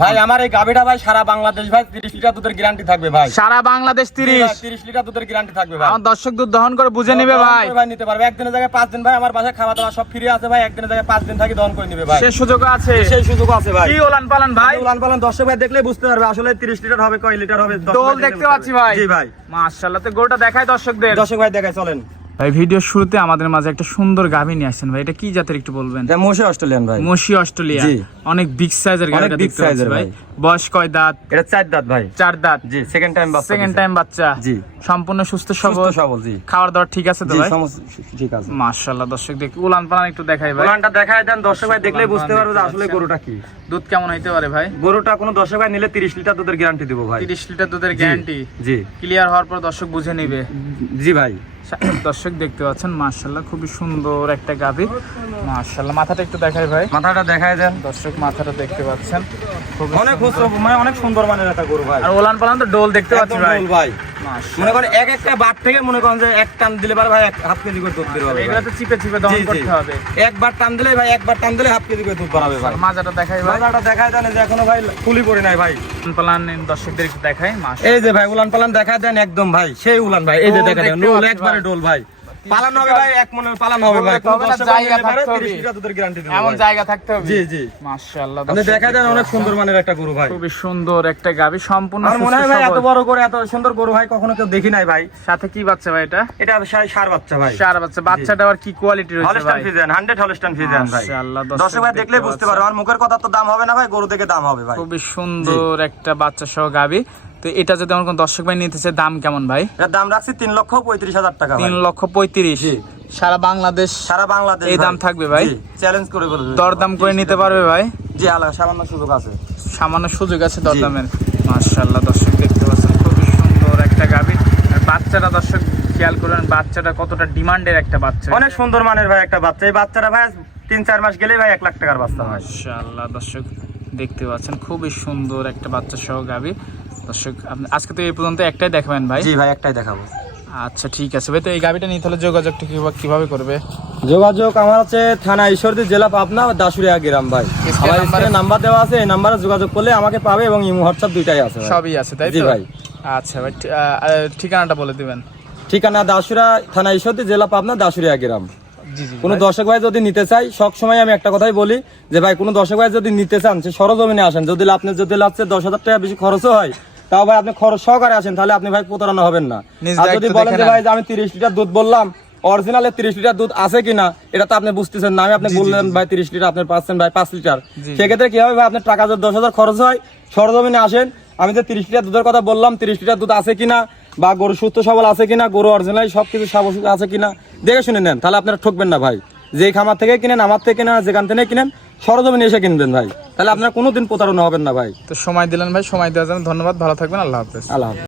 ভাই আমার এই গাভিটা ভাই সারা বাংলাদেশ ভাই তিরিশ লিটার দুধের গ্যারান্টি থাকবে ভাই। সারা বাংলাদেশ তিরিশ তিরিশ। লিটার দুধের গ্যারান্টি থাকবে ভাই। আমার দর্শক দুধ দহন করে বুঝে নিবে ভাই। ভাই নিতে পারবে। একদিনের জায়গায় পাঁচ দিন ভাই আমার বাসায় খাওয়া দাওয়া সব ফ্রি আছে ভাই। একদিনের জায়গায় পাঁচ দিন থাকি দহন করে নিবে ভাই। সে সুযোগ আছে। সেই সুযোগ আছে ভাই। কি ওলান পালান ভাই। উলান পালান দর্শক ভাই দেখলে বুঝতে পারবে আসলে তিরিশ লিটার হবে কয় লিটার হবে। দোল দেখতে পাচ্ছি ভাই। জি ভাই। মাশাআল্লাহ তো গরুটা দেখায় দর্শকদের। দর্শক ভাই দেখায় চলেন। ভাই ভিডিওর শুরুতে আমাদের মাঝে একটা সুন্দর গাভী নিয়ে আসছেন ভাই। এটা কি জাতের একটু বলবেন? এটা মোশি অস্ট্রেলিয়ান ভাই। মোশি অস্ট্রেলিয়া জি। অনেক বিগ সাইজের গাভী বিগ ভাই। ভাই। বয়স কয় দাঁত? এটা চার দাঁত ভাই। চার দাঁত। জি সেকেন্ড টাইম বাচ্চা সেকেন্ড টাইম বাচ্চা। জি। সম্পূর্ণ সুস্থ সবল। সবল জি। খাওয়ার দাওয়ার ঠিক আছে তো ভাই? ঠিক আছে। মাশাআল্লাহ দর্শক দেখ উলান পালান একটু দেখাই ভাই। উলানটা দেখাই দেন দর্শক ভাই দেখলেই বুঝতে পারবে যে আসলে গরুটা কি। দুধ কেমন হইতে পারে ভাই? গরুটা কোনো দর্শক ভাই নিলে তিরিশ লিটার দুধের গ্যারান্টি দেবো ভাই। 30 লিটার দুধের গ্যারান্টি জি। ক্লিয়ার হওয়ার পর দর্শক বুঝে নেবে। জি ভাই। দর্শক দেখতে পাচ্ছেন মাশাআল্লাহ খুবই সুন্দর একটা গাভী। মাশাআল্লাহ মাথাটা একটু দেখাই ভাই। মাথাটা দেখাই দেন। দর্শক মাথাটা দেখতে পাচ্ছেন। অনেক সুন্দর। মানে অনেক সুন্দর মানের একটা গরু ভাই। আর ওলান পালান তো ডোল দেখতে পাচ্ছেন ভাই। ভাই। মনে করেন এক একটা বাট থেকে মনে করেন যে এক টান দিলে ভাই হাফ কেজি করে দুধ বের হবে এগুলো তো চিপে চিপে দহন। করতে হবে। একবার টান দিলে ভাই একবার টান দিলে হাফ কেজি করে দুধ বাড়াবে ভাই। মাজাটা দেখাই ভাই। মাজাটা দেখাই দেন যে এখনও ভাই ফুলি পড়ে নাই ভাই। উলান পালান দর্শকদের একটু দেখাই এই যে ভাই উলান পালান দেখায় দেন একদম ভাই সেই উলান ভাই এই যে দেখা দেন একবারে ডোল ভাই। পালান হবে ভাই এক মনের পালান হবে ভাই। জায়গা থাকতে হবে। 30 লিটার দুধের গ্যারান্টি দেবো এমন জায়গা থাকতে হবে। জি জি। মাশাআল্লাহ আপনি দেখায় দেন অনেক সুন্দর মানের একটা গরু ভাই। খুবই সুন্দর একটা গাভী সম্পূর্ণ আমার মনে হয় ভাই এত বড় করে এত সুন্দর গরু ভাই কখনো কেউ দেখি নাই ভাই। সাথে কি বাচ্চা ভাই এটা? এটা সার বাচ্চা ভাই। চার বাচ্চা। বাচ্চাটা আবার কি কোয়ালিটি রয়েছে হলস্টাইন ভাই? 100 হলস্টাইন ফিজেন ভাই। মাশাআল্লাহ, দর্শক ভাই দেখলে বুঝতে। পারবে। আমার মুখের কথা তো দাম হবে না ভাই গরু থেকে দাম হবে ভাই। খুবই সুন্দর একটা বাচ্চা সহ গাভী। তো এটা যদি আমার কোনো দর্শক ভাই নিতে চায় দাম কেমন ভাই? দাম রাখছি তিন লক্ষ পঁয়ত্রিশ হাজার টাকা তিন লক্ষ পঁয়ত্রিশ। সারা বাংলাদেশ সারা বাংলাদেশ এই দাম থাকবে ভাই? চ্যালেঞ্জ করে বলবে দরদাম করে নিতে পারবে ভাই? জি আলাদা সামান্য সুযোগ আছে। সামান্য সুযোগ আছে দরদামের। মাশাআল্লাহ দর্শক দেখতে পাচ্ছেন খুবই সুন্দর একটা গাভী। আর বাচ্চাটা দর্শক খেয়াল করবেন বাচ্চাটা কতটা ডিমান্ডের একটা বাচ্চা। অনেক সুন্দর মানের ভাই একটা বাচ্চা। এই বাচ্চাটা ভাই তিন চার মাস গেলেই ভাই এক লাখ টাকার বাচ্চা ভাই মাশাআল্লাহ দর্শক দেখতে পাচ্ছেন খুবই সুন্দর একটা বাচ্চা সহ গাভী। দর্শক আপনি আজকে তো এই পর্যন্ত একটাই দেখাবেন ভাই। জি ভাই একটাই দেখাবো। আচ্ছা ঠিক আছে। ভাই তো এই গাড়িটা নিয়ে তাহলে যোগাযোগটা কীভাবে কীভাবে করবে? যোগাযোগ আমার আছে থানা ঈশ্বরদী জেলা পাবনা দাসুরিয়া গ্রাম ভাই। আমার নাম্বারে- স্ক্রিনে নাম্বার দেওয়া আছে এই নাম্বারে যোগাযোগ করলে আমাকে পাবে এবং ইমো হোয়াটসঅ্যাপ দুইটাই আছে সবই আছে তাই জি ভাই। আচ্ছা ভাই ঠিকানাটা বলে দিবেন। ঠিকানা দাসুরা থানা ঈশ্বরদী জেলা পাবনা দাসুরিয়া গ্রাম। কোনো দর্শক ভাই যদি নিতে চাই সব সময় আমি একটা কথাই বলি যে ভাই কোনো দর্শক ভাই যদি নিতে চান সে সরজমিনে আসেন। যদি আপনি যদি লাগছে দশ হাজার টাকা বেশি খরচও হয় তাও ভাই আপনি খরচ সহকারে আসেন তাহলে আপনি ভাই প্রতারণা হবেন না। আর যদি বলেন যে ভাই আমি তিরিশ লিটার দুধ বললাম অরিজিনালে তিরিশ লিটার দুধ আছে কিনা এটা তো আপনি বুঝতেছেন না আমি আপনি বললেন ভাই তিরিশ লিটার আপনি পাচ্ছেন ভাই পাঁচ লিটার। সেক্ষেত্রে কি হবে ভাই আপনার টাকা যদি দশ হাজার খরচ হয় সরজমিনে আসেন আমি যে তিরিশ লিটার দুধের কথা বললাম তিরিশ লিটার দুধ আছে কিনা বা গরু সুস্থ সবল আছে কিনা গরু অরিজিনাল সব কিছু আছে কিনা দেখে শুনে নেন তাহলে আপনারা ঠকবেন না ভাই। যে খামার থেকে কিনেন আমার থেকে কিনেন যেখান থেকে কিনেন সরজমিনে এসে কিনবেন ভাই। তাহলে আপনার কোনোদিন প্রতারণা হবেন না ভাই। তো সময় দিলেন ভাই সময় দেওয়ার জন্য ধন্যবাদ ভালো থাকবেন আল্লাহ হাফেজ। আল্লাহ হাফেজ।